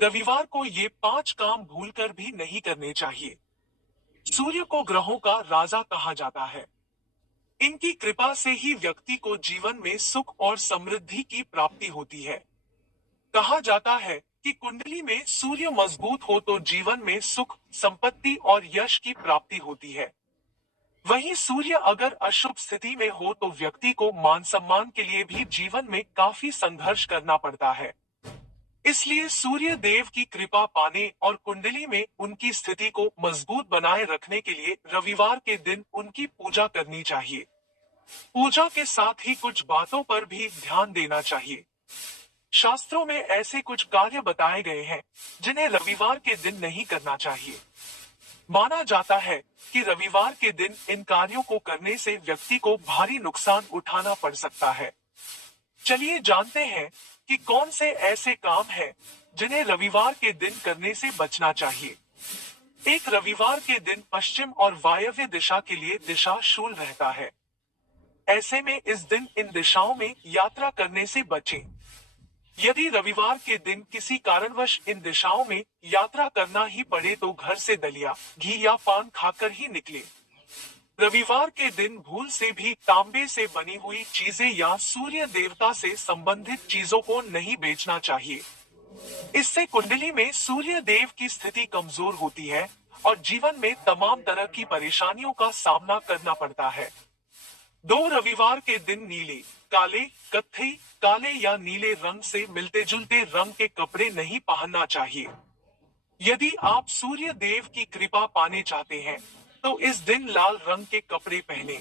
रविवार को ये 5 काम भूलकर भी नहीं करने चाहिए। सूर्य को ग्रहों का राजा कहा जाता है। इनकी कृपा से ही व्यक्ति को जीवन में सुख और समृद्धि की प्राप्ति होती है। कहा जाता है कि कुंडली में सूर्य मजबूत हो तो जीवन में सुख, संपत्ति और यश की प्राप्ति होती है। वहीं सूर्य अगर अशुभ स्थिति में हो तो व्यक्ति को मान सम्मान के लिए भी जीवन में काफी संघर्ष करना पड़ता है। इसलिए सूर्य देव की कृपा पाने और कुंडली में उनकी स्थिति को मजबूत बनाए रखने के लिए रविवार के दिन उनकी पूजा करनी चाहिए। पूजा के साथ ही कुछ बातों पर भी ध्यान देना चाहिए। शास्त्रों में ऐसे कुछ कार्य बताए गए हैं जिन्हें रविवार के दिन नहीं करना चाहिए। माना जाता है कि रविवार के दिन इन कार्यों को करने से व्यक्ति को भारी नुकसान उठाना पड़ सकता है। चलिए जानते हैं कि कौन से ऐसे काम हैं जिन्हें रविवार के दिन करने से बचना चाहिए। एक, रविवार के दिन पश्चिम और वायव्य दिशा के लिए दिशा शूल रहता है। ऐसे में इस दिन इन दिशाओं में यात्रा करने से बचें। यदि रविवार के दिन किसी कारणवश इन दिशाओं में यात्रा करना ही पड़े तो घर से दलिया, घी या पान खाकर ही निकले। रविवार के दिन भूल से भी तांबे से बनी हुई चीजें या सूर्य देवता से संबंधित चीजों को नहीं बेचना चाहिए। इससे कुंडली में सूर्य देव की स्थिति कमजोर होती है और जीवन में तमाम तरह की परेशानियों का सामना करना पड़ता है। 2, रविवार के दिन नीले, काले, कत्थई, काले या नीले रंग से मिलते जुलते रंग के कपड़े नहीं पहनना चाहिए। यदि आप सूर्य देव की कृपा पाने चाहते हैं तो इस दिन लाल रंग के कपड़े पहनें।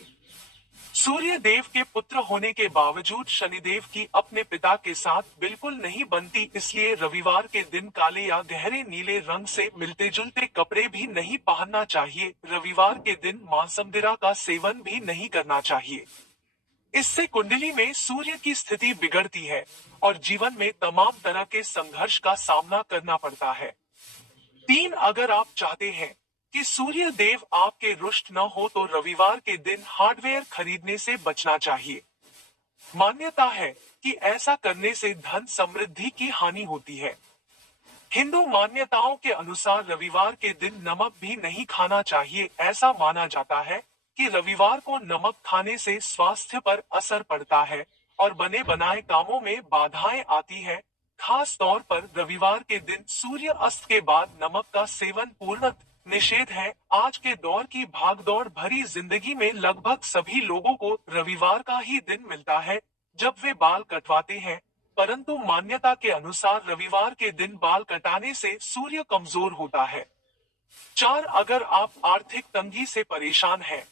सूर्य देव के पुत्र होने के बावजूद शनिदेव की अपने पिता के साथ बिल्कुल नहीं बनती, इसलिए रविवार के दिन काले या गहरे नीले रंग से मिलते जुलते कपड़े भी नहीं पहनना चाहिए। रविवार के दिन मांसमदिरा का सेवन भी नहीं करना चाहिए। इससे कुंडली में सूर्य की स्थिति बिगड़ती है और जीवन में तमाम तरह के संघर्ष का सामना करना पड़ता है। 3, अगर आप चाहते हैं कि सूर्य देव आपके रुष्ट न हो तो रविवार के दिन हार्डवेयर खरीदने से बचना चाहिए। मान्यता है कि ऐसा करने से धन समृद्धि की हानि होती है। हिंदू मान्यताओं के अनुसार रविवार के दिन नमक भी नहीं खाना चाहिए। ऐसा माना जाता है कि रविवार को नमक खाने से स्वास्थ्य पर असर पड़ता है और बने बनाए कामों में बाधाएं आती है। खास तौर पर रविवार के दिन सूर्य अस्त के बाद नमक का सेवन पूर्णतः निषेध है। आज के दौर की भागदौड़ भरी जिंदगी में लगभग सभी लोगों को रविवार का ही दिन मिलता है जब वे बाल कटवाते हैं, परंतु मान्यता के अनुसार रविवार के दिन बाल कटाने से सूर्य कमजोर होता है। 4, अगर आप आर्थिक तंगी से परेशान हैं,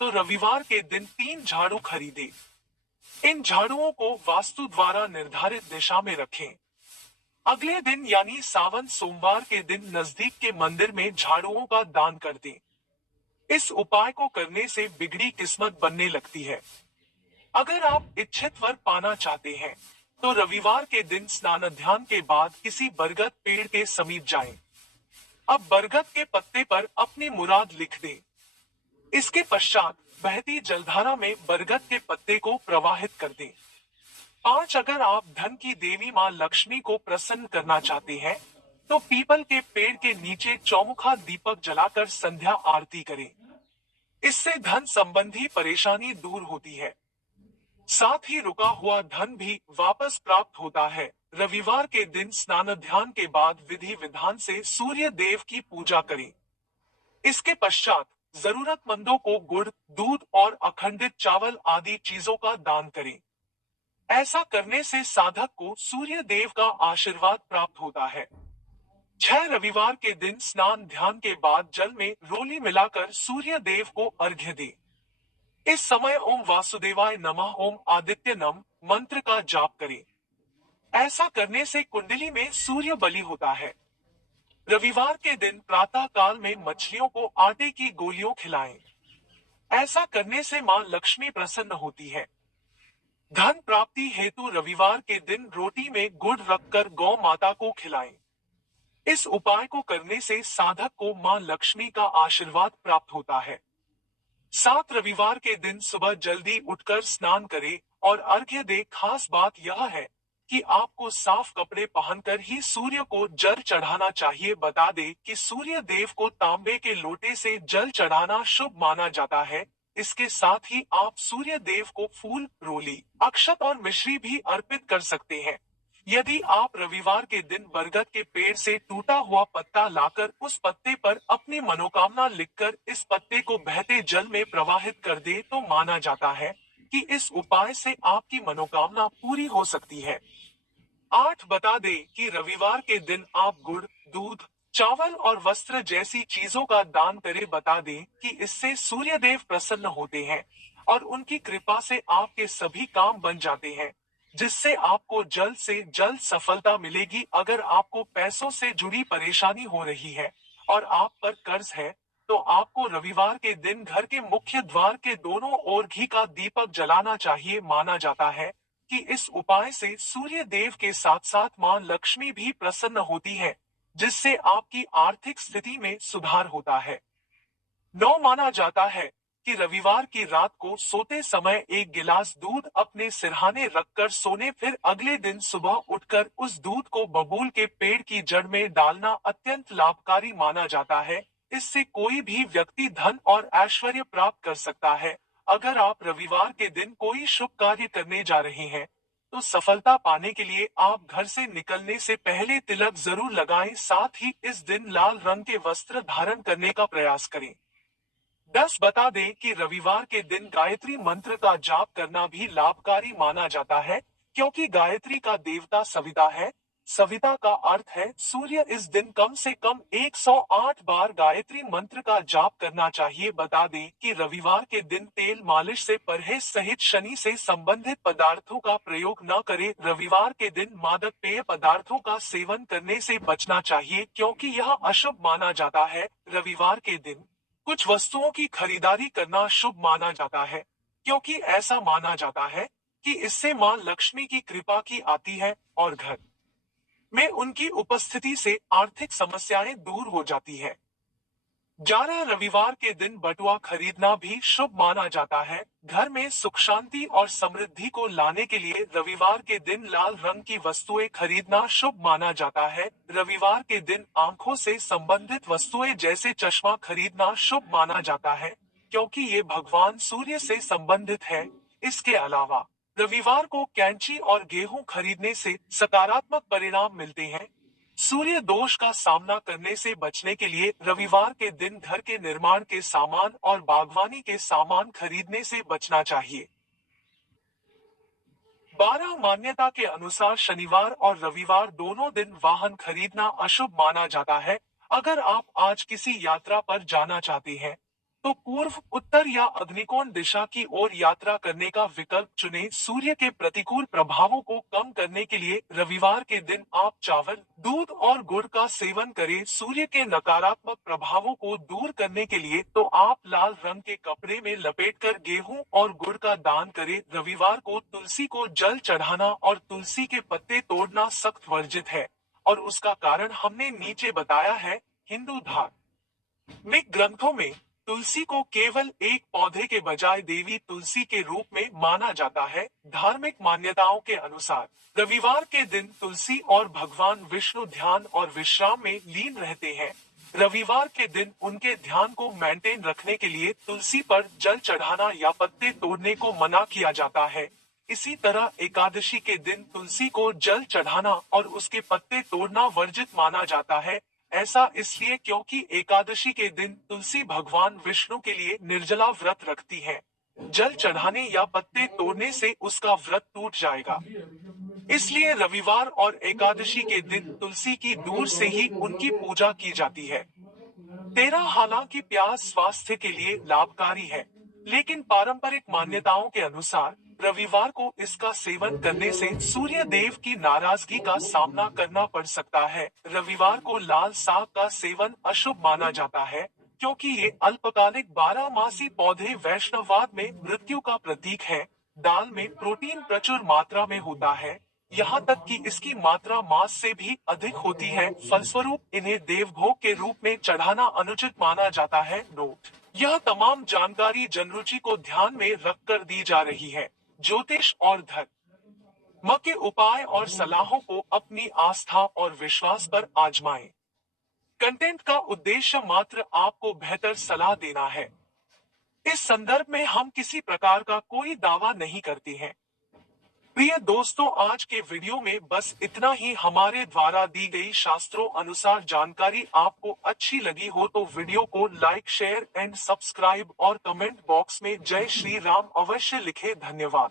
तो रविवार के दिन 3 झाड़ू खरीदें। इन झाड़ुओं को वास्तु द्वारा निर्धारित दिशा में रखें। अगले दिन यानी सावन सोमवार के दिन नजदीक के मंदिर में झाड़ुओं का दान कर दें। इस उपाय को करने से बिगड़ी किस्मत बनने लगती है। अगर आप इच्छित वर पाना चाहते हैं, तो रविवार के दिन स्नान ध्यान के बाद किसी बरगद पेड़ के समीप जाएं। अब बरगद के पत्ते पर अपनी मुराद लिख दें। इसके पश्चात बहती जलधारा में बरगद के पत्ते को प्रवाहित कर दें। 5, अगर आप धन की देवी मां लक्ष्मी को प्रसन्न करना चाहते हैं, तो पीपल के पेड़ के नीचे चौमुखा दीपक जलाकर संध्या आरती करें। इससे धन संबंधी परेशानी दूर होती है। साथ ही रुका हुआ धन भी वापस प्राप्त होता है। रविवार के दिन स्नान ध्यान के बाद विधि विधान से सूर्य देव की पूजा करें। इसके पश्चात जरूरतमंदों को गुड़, दूध और अखंडित चावल आदि चीजों का दान करें। ऐसा करने से साधक को सूर्य देव का आशीर्वाद प्राप्त होता है। 6, रविवार के दिन स्नान ध्यान के बाद जल में रोली मिलाकर सूर्य देव को अर्घ्य दें। इस समय ओम वासुदेवाय नमः, ओम आदित्य नम मंत्र का जाप करें। ऐसा करने से कुंडली में सूर्य बलि होता है। रविवार के दिन प्रातः काल में मछलियों को आटे की गोलियों खिलाएं। ऐसा करने से मां लक्ष्मी प्रसन्न होती है। धन प्राप्ति हेतु रविवार के दिन रोटी में गुड़ रखकर गौ माता को खिलाएं। इस उपाय को करने से साधक को मां लक्ष्मी का आशीर्वाद प्राप्त होता है। 7, रविवार के दिन सुबह जल्दी उठकर स्नान करें और अर्घ्य दे। खास बात यह है कि आपको साफ कपड़े पहनकर ही सूर्य को जल चढ़ाना चाहिए। बता दें कि सूर्य देव को तांबे के लोटे से जल चढ़ाना शुभ माना जाता है। इसके साथ ही आप सूर्य देव को फूल, रोली, अक्षत और मिश्री भी अर्पित कर सकते हैं। यदि आप रविवार के दिन बरगद के पेड़ से टूटा हुआ पत्ता लाकर उस पत्ते पर अपनी मनोकामना लिखकर इस पत्ते को बहते जल में प्रवाहित कर दे तो माना जाता है कि इस उपाय से आपकी मनोकामना पूरी हो सकती है। 8 बता दें कि रविवार के दिन आप गुड़, दूध, चावल और वस्त्र जैसी चीजों का दान करें। बता दें कि इससे सूर्य देव प्रसन्न होते हैं और उनकी कृपा से आपके सभी काम बन जाते हैं, जिससे आपको जल्द से जल्द सफलता मिलेगी। अगर आपको पैसों से जुड़ी परेशानी हो रही है और आप पर कर्ज है, तो आपको रविवार के दिन घर के मुख्य द्वार के दोनों ओर घी का दीपक जलाना चाहिए। माना जाता है कि इस उपाय से सूर्य देव के साथ साथ मां लक्ष्मी भी प्रसन्न होती है, जिससे आपकी आर्थिक स्थिति में सुधार होता है। 9 माना जाता है कि रविवार की रात को सोते समय एक गिलास दूध अपने सिरहाने रखकर सोने, फिर अगले दिन सुबह उठकर उस दूध को बबूल के पेड़ की जड़ में डालना अत्यंत लाभकारी माना जाता है। इससे कोई भी व्यक्ति धन और ऐश्वर्य प्राप्त कर सकता है। अगर आप रविवार के दिन कोई शुभ कार्य करने जा रहे हैं, तो सफलता पाने के लिए आप घर से निकलने से पहले तिलक जरूर लगाएं। साथ ही इस दिन लाल रंग के वस्त्र धारण करने का प्रयास करें। 10 बता दें कि रविवार के दिन गायत्री मंत्र का जाप करना भी लाभकारी माना जाता है, क्योंकि गायत्री का देवता सविता है। सविता का अर्थ है सूर्य। इस दिन कम से कम 108 बार गायत्री मंत्र का जाप करना चाहिए। बता दें कि रविवार के दिन तेल मालिश से परहेज सहित शनि से संबंधित पदार्थों का प्रयोग न करें। रविवार के दिन मादक पेय पदार्थों का सेवन करने से बचना चाहिए, क्योंकि यह अशुभ माना जाता है। रविवार के दिन कुछ वस्तुओं की खरीदारी करना शुभ माना जाता है, क्योंकि ऐसा माना जाता है कि इससे मां लक्ष्मी की कृपा की आती है और घर में उनकी उपस्थिति से आर्थिक समस्याएं दूर हो जाती है। 11 रविवार के दिन बटुआ खरीदना भी शुभ माना जाता है। घर में सुख शांति और समृद्धि को लाने के लिए रविवार के दिन लाल रंग की वस्तुएं खरीदना शुभ माना जाता है। रविवार के दिन आंखों से संबंधित वस्तुएं जैसे चश्मा खरीदना शुभ माना जाता है, क्योंकि ये भगवान सूर्य से संबंधित है। इसके अलावा रविवार को कैंची और गेहूं खरीदने से सकारात्मक परिणाम मिलते हैं। सूर्य दोष का सामना करने से बचने के लिए रविवार के दिन घर के निर्माण के सामान और बागवानी के सामान खरीदने से बचना चाहिए। 12 मान्यता के अनुसार शनिवार और रविवार दोनों दिन वाहन खरीदना अशुभ माना जाता है। अगर आप आज किसी यात्रा पर जाना चाहते हैं, तो पूर्व, उत्तर या अग्निकोण दिशा की ओर यात्रा करने का विकल्प चुनें। सूर्य के प्रतिकूल प्रभावों को कम करने के लिए रविवार के दिन आप चावल, दूध और गुड़ का सेवन करें। सूर्य के नकारात्मक प्रभावों को दूर करने के लिए तो आप लाल रंग के कपड़े में लपेटकर गेहूं और गुड़ का दान करें। रविवार को तुलसी को जल चढ़ाना और तुलसी के पत्ते तोड़ना सख्त वर्जित है, और उसका कारण हमने नीचे बताया है। हिंदू धार्मिक ग्रंथों में तुलसी को केवल एक पौधे के बजाय देवी तुलसी के रूप में माना जाता है। धार्मिक मान्यताओं के अनुसार रविवार के दिन तुलसी और भगवान विष्णु ध्यान और विश्राम में लीन रहते हैं। रविवार के दिन उनके ध्यान को मेंटेन रखने के लिए तुलसी पर जल चढ़ाना या पत्ते तोड़ने को मना किया जाता है। इसी तरह एकादशी के दिन तुलसी को जल चढ़ाना और उसके पत्ते तोड़ना वर्जित माना जाता है। ऐसा इसलिए क्योंकि एकादशी के दिन तुलसी भगवान विष्णु के लिए निर्जला व्रत रखती है। जल चढ़ाने या पत्ते तोड़ने से उसका व्रत टूट जाएगा। इसलिए रविवार और एकादशी के दिन तुलसी की दूर से ही उनकी पूजा की जाती है। 13 हालांकि प्याज स्वास्थ्य के लिए लाभकारी है, लेकिन पारंपरिक मान्यताओं के अनुसार रविवार को इसका सेवन करने से सूर्य देव की नाराजगी का सामना करना पड़ सकता है। रविवार को लाल साग का सेवन अशुभ माना जाता है, क्योंकि ये अल्पकालिक 12 मासी पौधे वैष्णववाद में मृत्यु का प्रतीक है। दाल में प्रोटीन प्रचुर मात्रा में होता है, यहाँ तक कि इसकी मात्रा मांस से भी अधिक होती है। फलस्वरूप इन्हें देवभोग के रूप में चढ़ाना अनुचित माना जाता है। नोट: यह तमाम जानकारी जनरुचि को ध्यान में रखकर दी जा रही है। ज्योतिष और धन मां के उपाय और सलाहों को अपनी आस्था और विश्वास पर आजमाएं। कंटेंट का उद्देश्य मात्र आपको बेहतर सलाह देना है। इस संदर्भ में हम किसी प्रकार का कोई दावा नहीं करते हैं। प्रिय दोस्तों, आज के वीडियो में बस इतना ही। हमारे द्वारा दी गई शास्त्रों अनुसार जानकारी आपको अच्छी लगी हो तो वीडियो को लाइक, शेयर एंड सब्सक्राइब और कमेंट बॉक्स में जय श्री राम अवश्य लिखें। धन्यवाद।